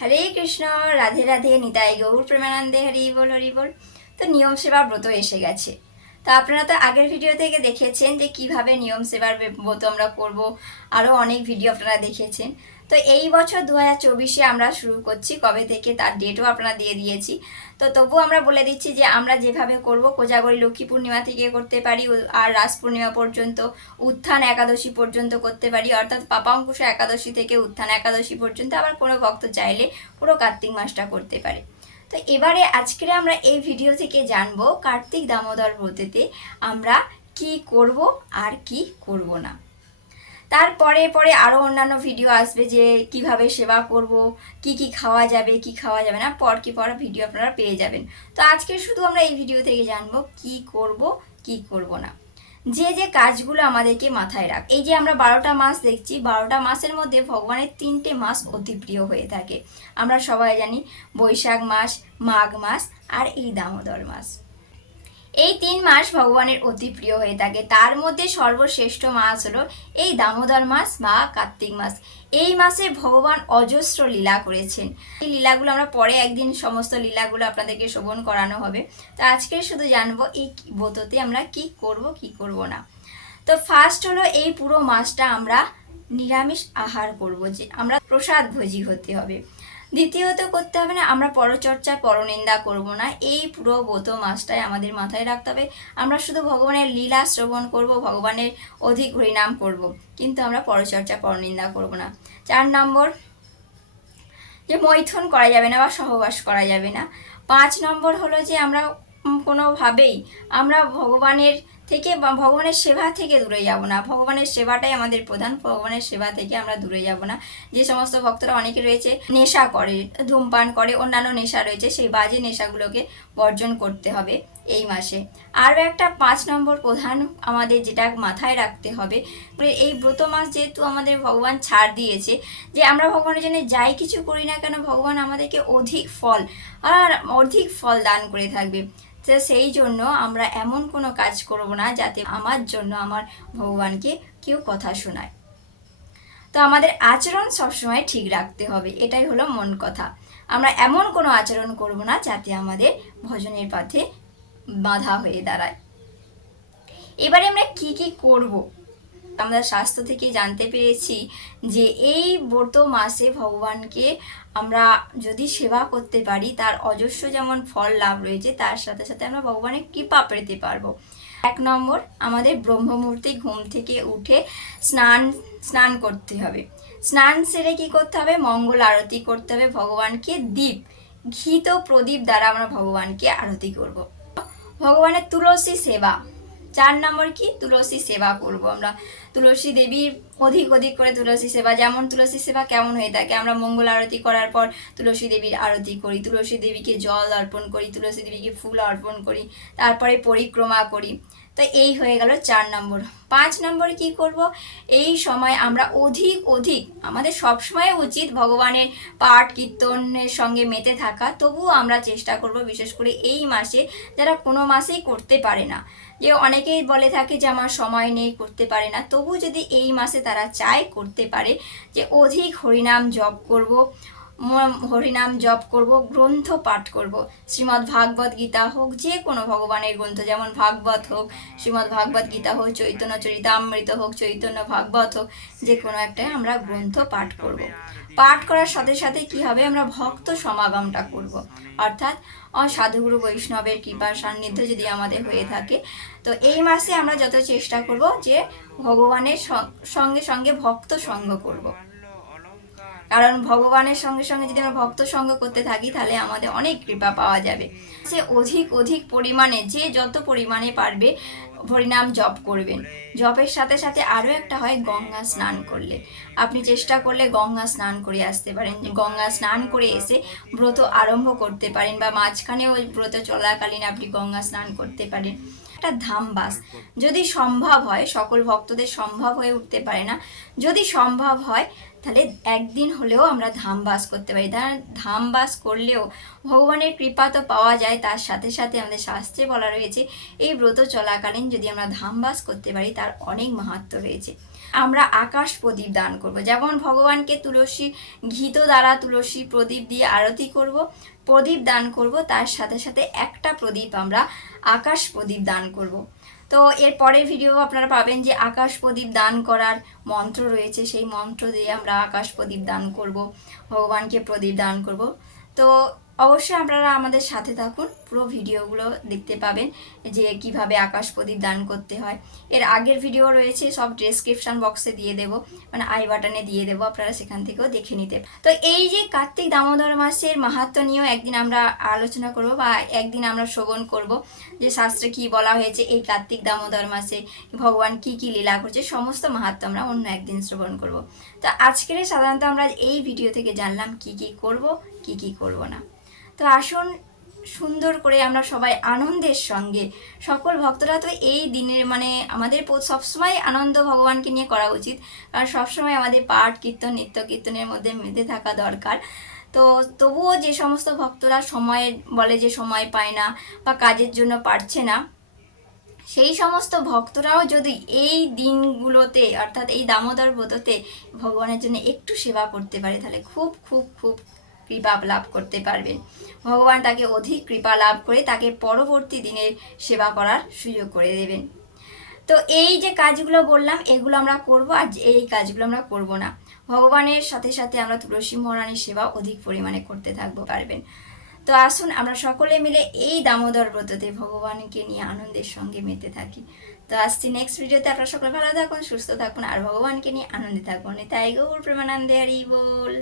হরে কৃষ্ণ, রাধে রাধে, নিতাই গৌর প্রেমানন্দে, হরি বল হরি বল। তো নিয়ম সেবা ব্রত এসে গেছে। তো আপনারা তো আগের ভিডিও থেকে দেখেছেন যে কিভাবে নিয়ম সেবার ব্রত আমরা করব, আরও অনেক ভিডিও আপনারা দেখেছেন। তো এই বছর 2024-এ আমরা শুরু করছি, কবে থেকে তার ডেটও আপনারা দিয়ে দিয়েছি। তো তবু আমরা বলে দিচ্ছি যে আমরা যেভাবে করব, কোজাগরী লক্ষ্মী পূর্ণিমা থেকে করতে পারি আর রাস পূর্ণিমা পর্যন্ত, উত্থান একাদশী পর্যন্ত করতে পারি, অর্থাৎ পাপাঙ্কুশ একাদশী থেকে উত্থান একাদশী পর্যন্ত। আবার কোনো ভক্ত চাইলে পুরো কার্তিক মাসটা করতে পারে। তো এবারে আজকে আমরা এই ভিডিও থেকে জানবো কার্তিক দামোদর ব্রতেতে আমরা কি করব আর কি করব না। তারপরে পরে আরও অন্যান্য ভিডিও আসবে যে কিভাবে সেবা করব, কি কি খাওয়া যাবে কি খাওয়া যাবে না, পর ভিডিও আপনারা পেয়ে যাবেন। তো আজকে শুধু আমরা এই ভিডিও থেকে জানবো কি করব কি করব না, যে যে কাজগুলো আমাদেরকে মাথায় রাখ। এই যে আমরা 12টা মাস দেখছি, 12টা মাসের মধ্যে ভগবানের 3টে মাস অতি প্রিয় হয়ে থাকে। আমরা সবাই জানি বৈশাখ মাস, মাঘ মাস আর এই দামোদর মাস। এই 3 মাস ভগবানের অতি প্রিয় হয়ে থাকে। তার মধ্যে সর্বশ্রেষ্ঠ মাস হলো এই দামোদর মাস বা কার্তিক মাস। এই মাসে ভগবান অজস্র লীলা করেছেন। এই লীলাগুলো আমরা পরে একদিন সমস্ত লীলাগুলো আপনাদেরকে শ্রবণ করানো হবে। তো আজকে শুধু জানবো এই ব্রততে আমরা কি করব কি করব না। তো ফার্স্ট হলো এই পুরো মাসটা আমরা নিরামিষ আহার করব, যে আমরা প্রসাদ ভোজি হতে হবে। দ্বিতীয়ত করতে হবে না আমরা পরচর্চা পরনিন্দা করব না। এই পুরো ব্রত মাসটাই আমাদের মাথায় রাখতে হবে আমরা শুধু ভগবানের লীলা শ্রবণ করব, ভগবানের অধিক হরিনাম করব, কিন্তু আমরা পরচর্চা পরনিন্দা করব না। 4 নম্বর যে মৈথুন করা যাবে না বা সহবাস করা যাবে না। 5 নম্বর হলো যে আমরা কোনোভাবেই আমরা ভগবানের থেকে বা ভগবানের সেবা থেকে দূরে যাব না। ভগবানের সেবাটাই আমাদের প্রধান, ভগবানের সেবা থেকে আমরা দূরে যাব না। যে সমস্ত ভক্তরা অনেকে রয়েছে নেশা করে, ধূমপান করে, অন্যান্য নেশা রয়েছে, সেই বাজে নেশাগুলোকে বর্জন করতে হবে এই মাসে। আরও একটা 5 নম্বর প্রধান আমাদের যেটা মাথায় রাখতে হবে, এই ব্রত মাস যেহেতু আমাদের ভগবান ছাড় দিয়েছে যে আমরা ভগবানের জন্য যাই কিছু করি না কেন ভগবান আমাদেরকে অধিক ফল দান করে থাকবে। তো সেই জন্য আমরা এমন কোনো কাজ করব না যাতে আমার জন্য আমার ভগবানকে কেউ কথা শোনায়। তো আমাদের আচরণ সবসময় ঠিক রাখতে হবে, এটাই হলো মন কথা। আমরা এমন কোনো আচরণ করব না যাতে আমাদের ভজনের পথে বাধা হয়ে দাঁড়ায়। এবারে আমরা কি কি করব। আমরা শাস্ত্র থেকে জানতে পেরেছি যে এই ব্রত মাসে ভগবানকে আমরা যদি সেবা করতে পারি তার অজস্র যেমন ফল লাভ রয়েছে, তার সাথে সাথে আমরা ভগবানের কৃপা পেতে পারবো। 1 নম্বর আমাদের ব্রহ্ম মুহূর্তে ঘুম থেকে উঠে স্নান করতে হবে। স্নান সেরে কি করতে হবে, মঙ্গল আরতি করতে হবে। ভগবানকে ঘিত প্রদীপ দ্বারা আমরা ভগবানকে আরতি করব। ভগবানের তুলসী সেবা। 4 নম্বর কি, তুলসী সেবা করব আমরা। তুলসী দেবীর অধিক করে তুলসী সেবা। যেমন তুলসী সেবা কেমন হয়ে থাকে, আমরা মঙ্গল আরতি করার পর তুলসী দেবীর আরতি করি, তুলসী দেবীকে জল অর্পণ করি, তুলসী দেবীকে ফুল অর্পণ করি, তারপরে পরিক্রমা করি। তো এই হয়ে গেল 4 নম্বর। 5 নম্বর কি করব, এই সময় আমরা অধিক আমাদের সবসময় উচিত ভগবানের পাঠ কীর্তনের সঙ্গে মেতে থাকা। তবুও আমরা চেষ্টা করব, বিশেষ করে এই মাসে যারা কোনো মাসেই করতে পারে না, যে অনেকেই বলে থাকে যে আমার সময় নেই, করতে পারে না, তবু যদি এই মাসে তারা চায় করতে পারে যে অধিক হরিনাম জপ করব, গ্রন্থ পাঠ করব। শ্রীমদ্ ভাগবত গীতা হোক, যে কোনো ভগবানের গ্রন্থ, যেমন ভাগবত হোক, শ্রীমদ্ ভাগবত গীতা হোক, চৈতন্য চরিতামৃত হোক, চৈতন্য ভাগবত হোক, যে কোনো একটা আমরা গ্রন্থ পাঠ করব। পাঠ করার সাথে সাথে কি হবে, আমরা ভক্ত সমাগমটা করব, অর্থাৎ সাধুগুরু বৈষ্ণবের কৃপার সান্নিধ্য যদি আমাদের হয়ে থাকে। তো এই মাসে আমরা যত চেষ্টা করব যে ভগবানের সঙ্গে সঙ্গে ভক্ত সঙ্গ করব, কারণ ভগবানের সঙ্গে সঙ্গে যদি আমরা ভক্ত সঙ্গ করতে থাকি তাহলে আমাদের অনেক কৃপা পাওয়া যাবে। সে অধিক পরিমাণে, যে যত পরিমাণে পারবে হরিনাম জপ করবেন। জপের সাথে সাথে আরও একটা হয় গঙ্গা স্নান করলে। আপনি চেষ্টা করলে গঙ্গা স্নান করে আসতে পারেন, গঙ্গা স্নান করে এসে ব্রত আরম্ভ করতে পারেন, বা মাঝখানেও ব্রত চলাকালীন আপনি গঙ্গা স্নান করতে পারেন। একটা ধামবাস যদি সম্ভব হয়, সকল ভক্তদের সম্ভব হয়ে উঠতে পারে না, যদি সম্ভব হয় তাহলে একদিন হলেও আমরা ধামবাস করতে পারি। ধামবাস করলেও ভগবানের কৃপা তো পাওয়া যায়, তার সাথে সাথে আমাদের শাস্ত্রে বলা রয়েছে এই ব্রত চলাকালীন যদি আমরা ধামবাস করতে পারি তার অনেক মাহাত্ম্য রয়েছে। আমরা আকাশ প্রদীপ দান করব। যেমন ভগবানকে তুলসী ঘিত দ্বারা তুলসী প্রদীপ দিয়ে আরতি করব, প্রদীপ দান করব, তার সাথে সাথে একটা প্রদীপ আমরা আকাশ প্রদীপ দান করব। তো এর পরের ভিডিও আপনারা পাবেন যে আকাশ প্রদীপ দান করার মন্ত্র রয়েছে, সেই মন্ত্র দিয়ে আমরা আকাশ প্রদীপ দান করব, ভগবানকে প্রদীপ দান করব। তো অবশ্যই আপনারা আমাদের সাথে থাকুন, পুরো ভিডিওগুলো দেখতে পাবেন যে কিভাবে আকাশ প্রদীপ দান করতে হয়। এর আগের ভিডিও রয়েছে, সব ডেসক্রিপশন বক্সে দিয়ে দেবো, মানে আই বাটনে দিয়ে দেবো, আপনারা সেখান থেকেও দেখে নিতে। তো এই যে কার্তিক দামোদর মাসের মাহাত্ম্য নিয়েও একদিন আমরা আলোচনা করব বা একদিন আমরা শ্রবণ করব যে শাস্ত্রে কি বলা হয়েছে এই কার্তিক দামোদর মাসে ভগবান কি কি লীলা করছে, সমস্ত মাহাত্ম্য আমরা অন্য একদিন শ্রবণ করব। তো আজকের সাধারণত আমরা এই ভিডিও থেকে জানলাম কি কি করব, কি কি করব না। তো আসুন সুন্দর করে আমরা সবাই আনন্দের সঙ্গে, সকল ভক্তরা তো এই দিনের মানে আমাদের সবসময় আনন্দ ভগবানকে নিয়ে করা উচিত, কারণ সবসময় আমাদের পাঠ কীর্তন নিত্য কীর্তনের মধ্যে মেতে থাকা দরকার। তো তবুও যে সমস্ত ভক্তরা সময় বলে যে সময় পায় না বা কাজের জন্য পারছে না, সেই সমস্ত ভক্তরাও যদি এই দিনগুলোতে অর্থাৎ এই দামোদর ব্রততে ভগবানের জন্য একটু সেবা করতে পারে, তাহলে খুব খুব খুব কৃপা লাভ করতে পারবেন। ভগবান তাকে অধিক কৃপা লাভ করে তাকে পরবর্তী দিনের সেবা করার সুযোগ করে দেবেন। তো এই যে কাজগুলো বললাম এগুলো আমরা করব, আর এই কাজগুলো আমরা করব না। ভগবানের সাথে সাথে আমরা তুলসী মহারানীর সেবা অধিক পরিমাণে করতে থাকবো পারবেন। তো আসুন আমরা সকলে মিলে এই দামোদর ব্রততে ভগবানকে নিয়ে আনন্দের সঙ্গে মেতে থাকি। তো আসছি নেক্সট ভিডিওতে। আপনারা সকলে ভালো থাকুন, সুস্থ থাকুন আর ভগবানকে নিয়ে আনন্দে থাকুন। তাই গৌর প্রেমানন্দে হরি বল।